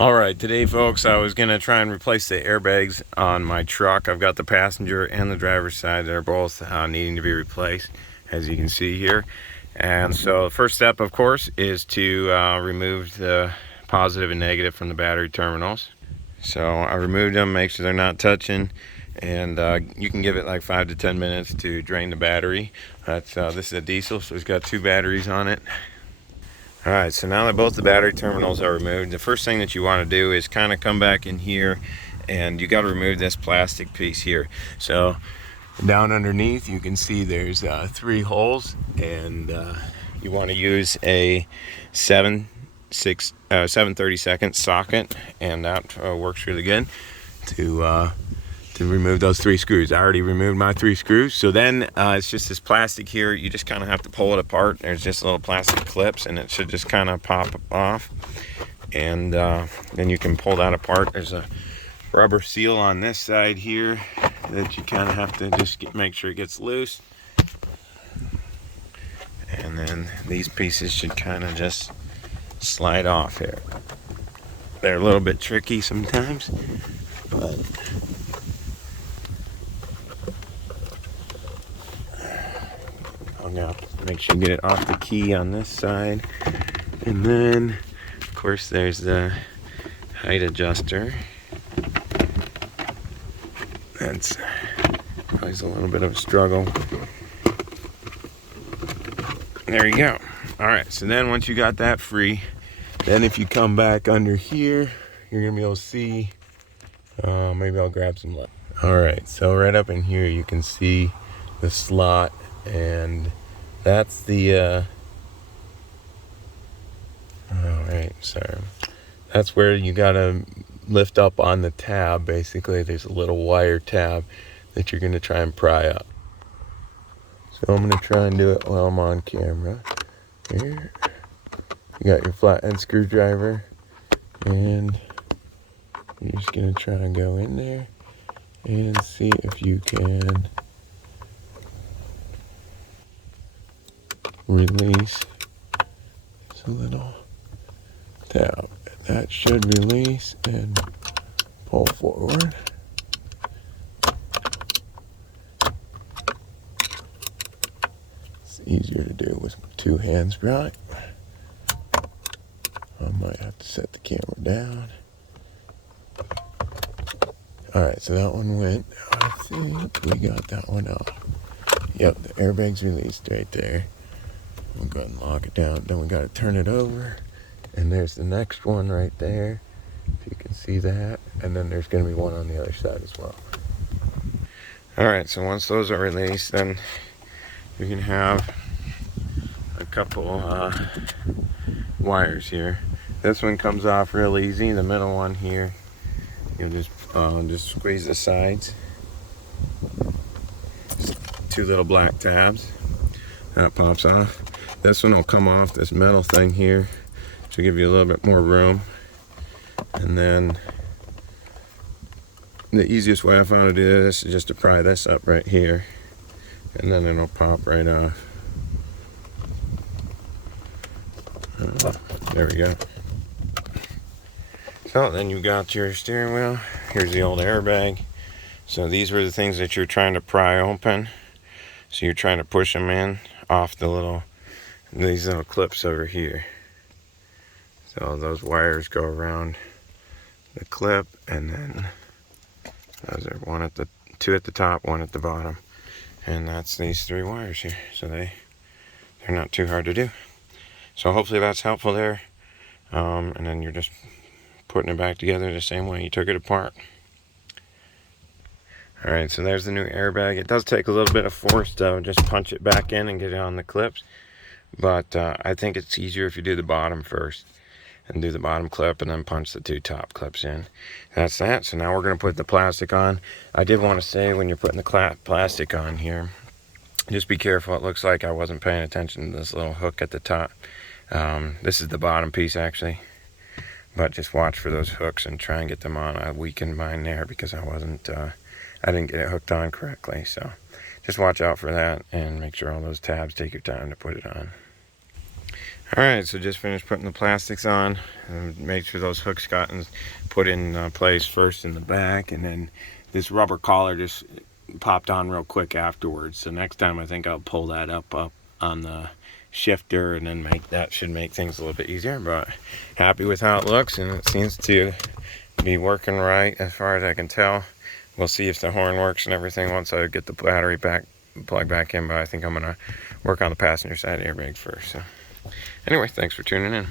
Alright, today folks, I was going to try and replace the airbags on my truck. I've got the passenger and the driver's side. They're both needing to be replaced, as you can see here. And so the first step, of course, is to remove the positive and negative from the battery terminals. So I removed them, make sure they're not touching, and you can give it like 5 to 10 minutes to drain the battery. This is a diesel, so it's got 2 batteries on it. Alright, so now that both the battery terminals are removed, the first thing that you want to do is kind of come back in here, and you got to remove this plastic piece here. So down underneath you can see there's 3 holes, and you want to use a 7/32 socket, and that works really good to remove those 3 screws. I already removed my 3 screws. So then it's just this plastic here. You just kind of have to pull it apart. There's just little plastic clips, and it should just kind of pop off. And then you can pull that apart. There's a rubber seal on this side here that you kind of have to just make sure it gets loose. And then these pieces should kind of just slide off here. They're a little bit tricky sometimes, but now make sure you get it off the key on this side. And then of course there's the height adjuster. That's always a little bit of a struggle. There you go. Alright, so then once you got that free, then if you come back under here, you're gonna be able to see, maybe I'll grab some light. Alright, so right up in here you can see the slot, and that's the alright, sorry, that's where you gotta lift up on the tab. Basically there's a little wire tab that you're gonna try and pry up. So I'm gonna try and do it while I'm on camera. Here you got your flathead screwdriver, and you're just gonna try and go in there and see if you can release this little tab. That should release and pull forward. It's easier to do with 2 hands, right? I might have to set the camera down. Alright, so that one went. I think we got that one off. Yep, the airbag's released right there. We'll go ahead and lock it down. Then we got to turn it over, and there's the next one right there, if you can see that. And then there's going to be one on the other side as well. Alright, so once those are released, then you can have a couple wires here. This one comes off real easy. The middle one here, you'll just squeeze the sides. Just 2 little black tabs. That pops off. This one will come off this metal thing here to give you a little bit more room. And then the easiest way I found to do this is just to pry this up right here, and then it'll pop right off. There we go. So then you got your steering wheel. Here's the old airbag. So these were the things that you're trying to pry open. So you're trying to push them in off these little clips over here. So those wires go around the clip, and then those are 2 at the top, 1 at the bottom, and that's these 3 wires here. So they're not too hard to do. So hopefully that's helpful there. And then you're just putting it back together the same way you took it apart. Alright, so there's the new airbag. It does take a little bit of force to just punch it back in and get it on the clips, but I think it's easier if you do the bottom first, and do the bottom clip and then punch the 2 top clips in. That's that. So now we're going to put the plastic on. I did want to say, when you're putting the plastic on here, just be careful. It looks like I wasn't paying attention to this little hook at the top. This is the bottom piece actually, but just watch for those hooks and try and get them on. I weakened mine there because I didn't get it hooked on correctly. So just watch out for that, and make sure all those tabs, take your time to put it on. Alright, so just finished putting the plastics on and made sure those hooks got put in place first in the back, and then this rubber collar just popped on real quick afterwards. So next time I think I'll pull that up on the shifter, and then that should make things a little bit easier. But happy with how it looks, and it seems to be working right as far as I can tell. We'll see if the horn works and everything once I get the battery plugged back in, but I think I'm gonna work on the passenger side airbag first. So anyway, thanks for tuning in.